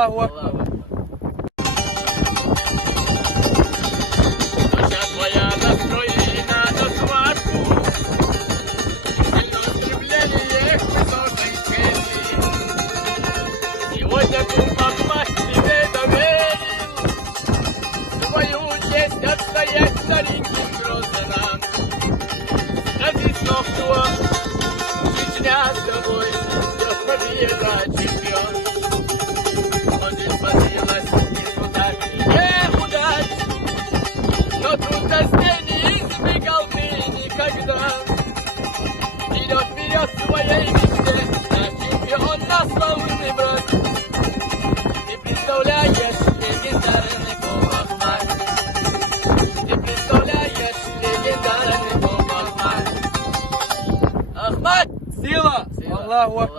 Аллаху Акбар. Душа твоя настроена на схватку, сильно стремление к высокой цели. Сегодня Кумахмат тебе доверил свою честь отстоять стареньким Грозным. Скажи снова, Чечня с тобой, идет победа, чемпион. Может, подлилась никуда не удать, но трудностей не избегал ты никогда. Вперед, вперед к своей мечте, наш чемпион на славный брод. Ты представляешь легендарный Кумахмат, ты представляешь легендарный Кумахмат. Ахмат! Сила! Аллаху Акбар.